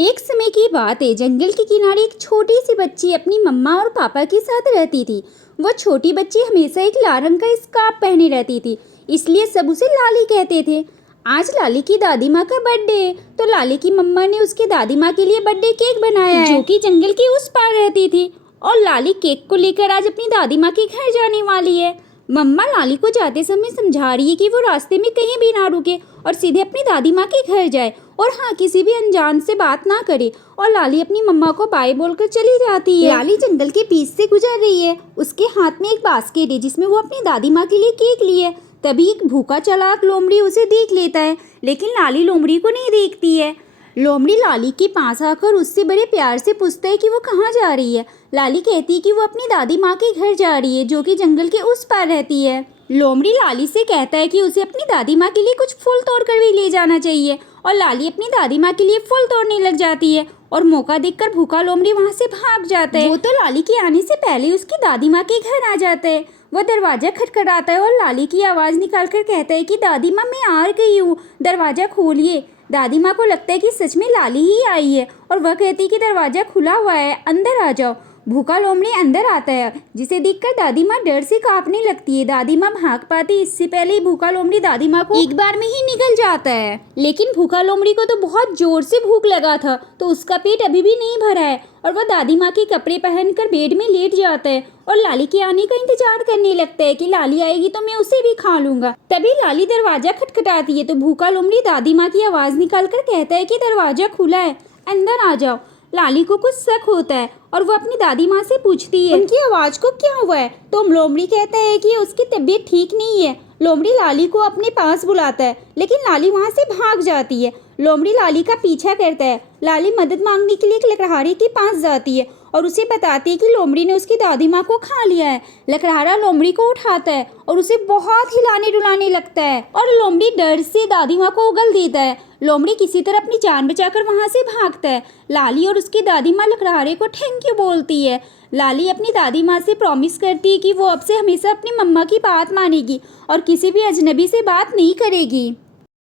एक समय की बात है, जंगल के किनारे एक छोटी सी बच्ची अपनी मम्मा और पापा के साथ रहती थी। वो छोटी बच्ची हमेशा एक लाल रंग का स्कार्फ पहने रहती थी, इसलिए सब उसे लाली कहते थे। आज लाली की दादी माँ का बर्थडे है, तो लाली की मम्मा ने उसके दादी माँ के लिए बर्थडे केक बनाया है, जो कि जंगल के उस पार रहती थी। और लाली केक को लेकर आज अपनी दादी माँ के घर जाने वाली है। मम्मा लाली को जाते समय समझा रही है कि वो रास्ते में कहीं भी ना रुके और सीधे अपनी दादी माँ के घर जाए, और हाँ, किसी भी अनजान से बात ना करे। और लाली अपनी मम्मा को बाय बोलकर चली जाती है। लाली जंगल के बीच से गुजर रही है, उसके हाथ में एक बास्केट है जिसमें वो अपनी दादी माँ के लिए केक लिए। तभी एक भूखा चालाक लोमड़ी उसे देख लेता है, लेकिन लाली लोमड़ी को नहीं देखती है। लोमड़ी लाली के पास आकर उससे बड़े प्यार से पूछता है कि वो कहाँ जा रही है। लाली कहती है कि वो अपनी दादी माँ के घर जा रही है, जो कि जंगल के उस पार रहती है। लोमड़ी लाली से कहता है कि उसे अपनी दादी माँ के लिए कुछ फूल तोड़कर भी ले जाना चाहिए, और लाली अपनी दादी माँ के लिए फूल तोड़ने लग जाती है। और मौका देखकर भूखा लोमड़ी वहाँ से भाग जाता है। वो तो लाली के आने से पहले उसकी दादी माँ के घर आ जाता है। वो दरवाजा खटखटाता है और लाली की आवाज़ निकालकर कहता है कि दादी माँ, मैं आ गई हूँ, दरवाज़ा खोलिए। दादी माँ को लगता है कि सच में लाली ही आई है, और वह कहती है कि दरवाज़ा खुला हुआ है, अंदर आ जाओ। भूखा लोमड़ी अंदर आता है, जिसे देखकर दादी माँ डर से कांपने लगती है। दादी माँ भाग पाती इससे पहले ही भूखा लोमड़ी दादी माँ को एक बार में ही निकल जाता है। लेकिन भूखा लोमड़ी को तो बहुत जोर से भूख लगा था, तो उसका पेट अभी भी नहीं भरा है, और वह दादी माँ के कपड़े पहनकर बेड में लेट जाता है और लाली के आने का इंतजार करने लगता है कि लाली आएगी तो मैं उसे भी खा लूंगा। तभी लाली दरवाजा खटखटाती है, तो भूखा लोमड़ी दादी माँ की आवाज़ निकालकर कहता है कि दरवाजा खुला है, अंदर आ जाओ। लाली को कुछ शक होता है और वो अपनी दादी माँ से पूछती है, उनकी आवाज़ को क्या हुआ है? तो लोमड़ी कहता है कि उसकी तबीयत ठीक नहीं है। लोमड़ी लाली को अपने पास बुलाता है, लेकिन लाली वहाँ से भाग जाती है। लोमड़ी लाली का पीछा करता है। लाली मदद मांगने के लिए एक लकड़हारे के पास जाती है और उसे बताती है कि लोमड़ी ने उसकी दादी माँ को खा लिया है। लकड़हारा लोमड़ी को उठाता है और उसे बहुत हिलाने डुलाने लगता है, और लोमड़ी डर से दादी माँ को उगल देता है। लोमड़ी किसी तरह अपनी जान बचाकर वहाँ से भागता है। लाली और उसकी दादी माँ लकड़हारे को थैंक यू बोलती है। लाली अपनी दादी माँ से प्रॉमिस करती है कि वो अब से हमेशा अपनी मम्मा की बात मानेगी और किसी भी अजनबी से बात नहीं करेगी।